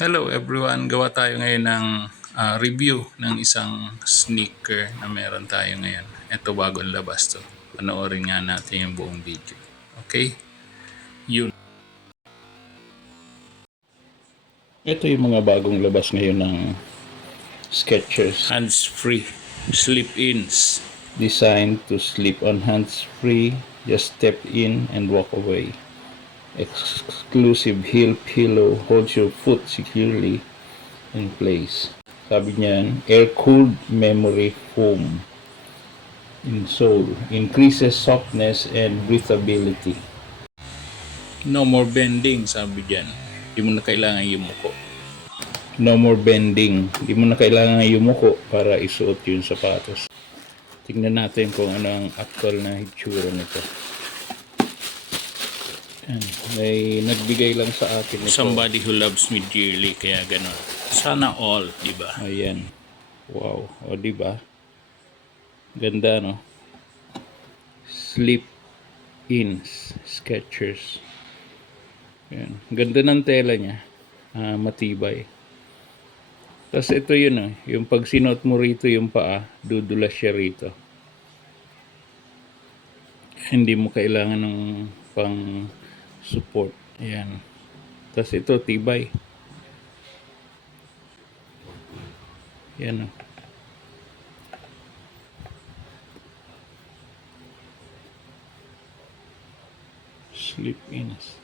Hello everyone, gawa tayo ngayon ng review ng isang sneaker na meron tayo ngayon. Ito bagong labas to. Panoorin nga natin yung buong video. Okay? Yun. Ito yung mga bagong labas ngayon ng Skechers. Hands-free slip-ins. Designed to slip on hands-free. Just step in and walk away. Exclusive heel pillow holds your foot securely in place. Sabi niyan, air-cooled memory foam insole increases softness and breathability. No more bending, sabi diyan. Di mo na kailangan yumuko. No more bending. Di mo na kailangan yumuko para isuot yung sapatos. Tingnan natin kung ano ang actual na hitsura nito. May nagbigay lang sa akin ito. Somebody who loves me dearly, kaya gano'n. Sana all, di ba? Ayan. Wow. O, di ba? Ganda, no? Slip-ins, Skechers. Ayan. Ganda ng tela niya. Matibay. Tapos ito yun, yung pag sinuot mo rito yung paa, dudulas siya rito. Hindi mo kailangan ng pang support. Ayan. Tapos ito, tibay. Ayan, slip-ins.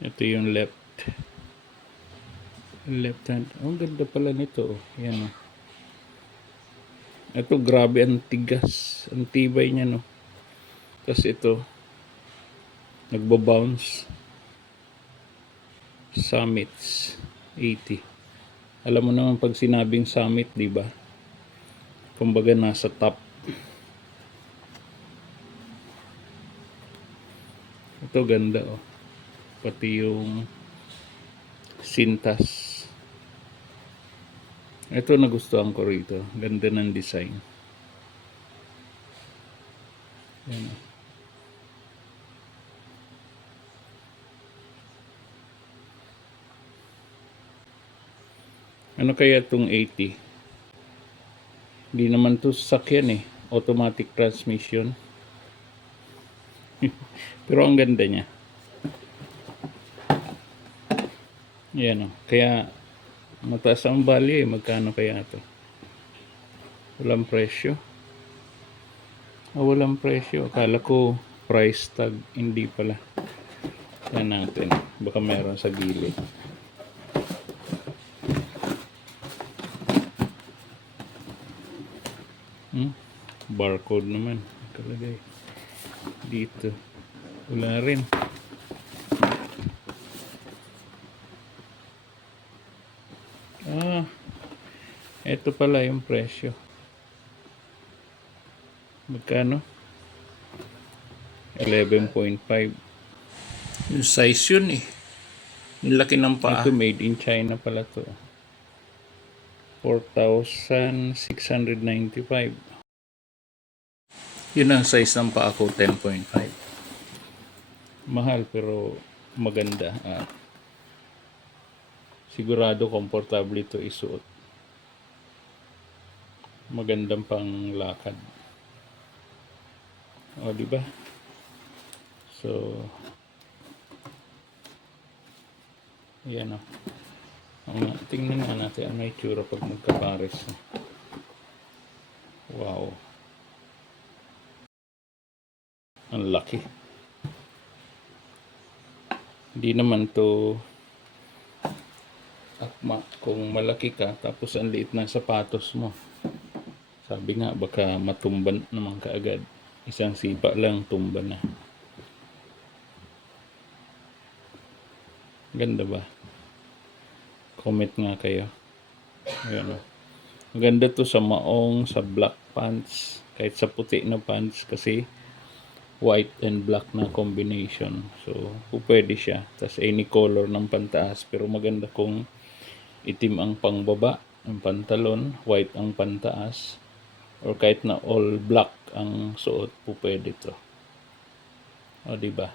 Ito yung left hand. Ang ganda pala nito. Yan. Ito grabe ang tigas. Ang tibay niya, no. Tapos ito nagbo-bounce. Summits 80. Alam mo naman pag sinabing summit, di ba? Kumbaga nasa top. Ito ganda, oh. Pati yung sintas. Ito nagustuhan ko rito. Ganda ng design. Yan. Ano kaya itong 80? Hindi naman to sasakyan, automatic transmission. Pero ang ganda niya. Yan, kaya mataas ang value, magkano kaya ito? Walang presyo. Walang presyo. Akala ko price tag, hindi pala. Yan natin. Baka meron sa gilid. Barcode naman nakalagay dito. Wala rin. Ito pala yung presyo. Magkano? 11.5. Yung size yun, yung laki ng paa. Ito made in China pala to. 4,695. Yun ang size ng paa ko, 10.5. Mahal pero maganda. Sigurado komportable ito isuot. Magandang pang lakad. O, di ba? So, ayan, tingnan nga natin ang itsura pag magkapares. Wow. Ang laki. Hindi naman to akma kung malaki ka tapos ang liit ng sapatos mo. Sabi nga baka matumban naman kaagad. Isang sipa lang tumba na. Ganda ba? Comment nga kayo. Ayan, maganda to sa maong, sa black pants, kahit sa puti na pants kasi white and black na combination. So, pwede siya. Tas any color ng pantaas. Pero maganda kung itim ang pangbaba, ang pantalon, white ang pantaas, or kahit na all black ang suot, pwede to. O, diba?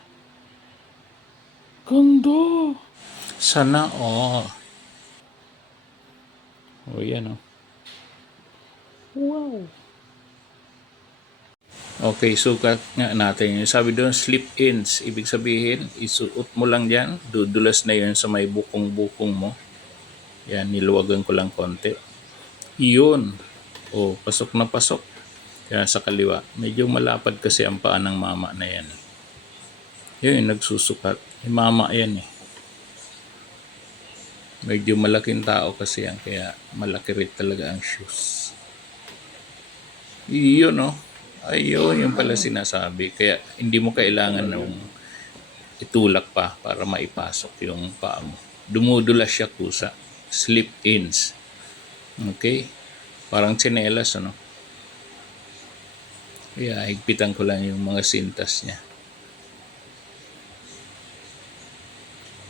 Ganda! Sana all. O, yan o. Wow! Okay, sukat nga natin. Yung sabi doon, slip-ins. Ibig sabihin, isuot mo lang yan. Dudulas na yun sa may bukong-bukong mo. Yan, niluwagan ko lang konti. Iyon. O, pasok na pasok. Kaya sa kaliwa. Medyo malapad kasi ang paa ng mama na yan. Yun, yung nagsusukat. Yung mama yan eh. Medyo malaking tao kasi yan. Kaya malaki rin talaga ang shoes. Iyon o. Ayun, yung pala sinasabi. Kaya hindi mo kailangan ng itulak pa para maipasok yung paa mo. Dumudulas siya kusa. Slip-ins. Okay? Parang tsinelas, ano? Kaya higpitan ko lang yung mga sintas niya.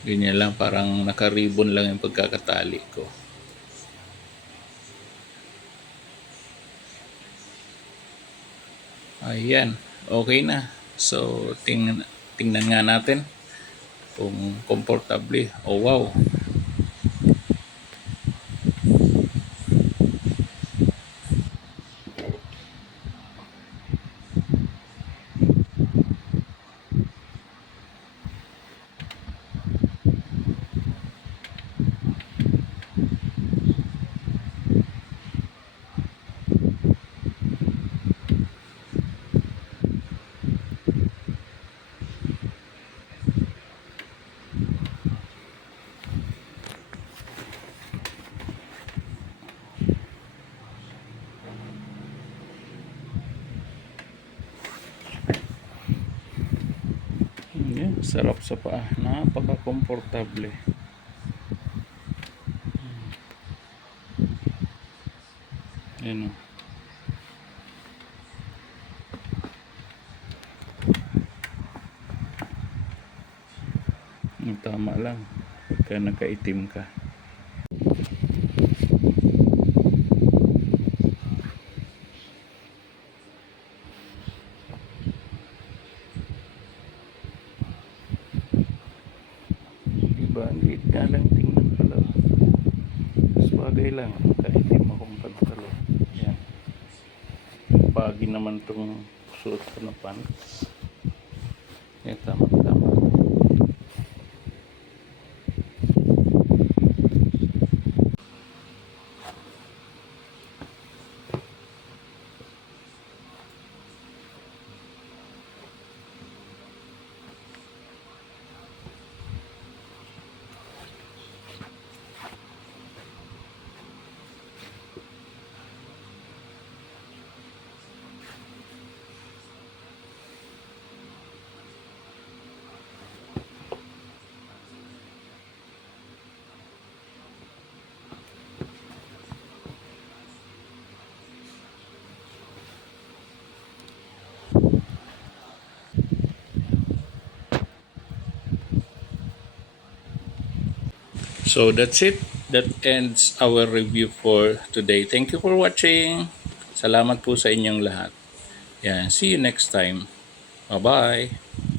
Ganyan lang, parang nakaribon lang yung pagkakatali ko. Ayan, okay na. So, tingnan nga natin kung komportable. Oh, wow. Yan, sarap sa paa. Napaka-komportable. Yan o. Tama lang pagka nagkaitim ka. Diba? Ang liit nga lang tingnan pala. Mas bagay lang. Kaitim akong pantalon. Yan. Pagi naman tong suot ko na pants. Yan, tama. So that's it. That ends our review for today. Thank you for watching. Salamat po sa inyong lahat. Yan. See you next time. Bye-bye.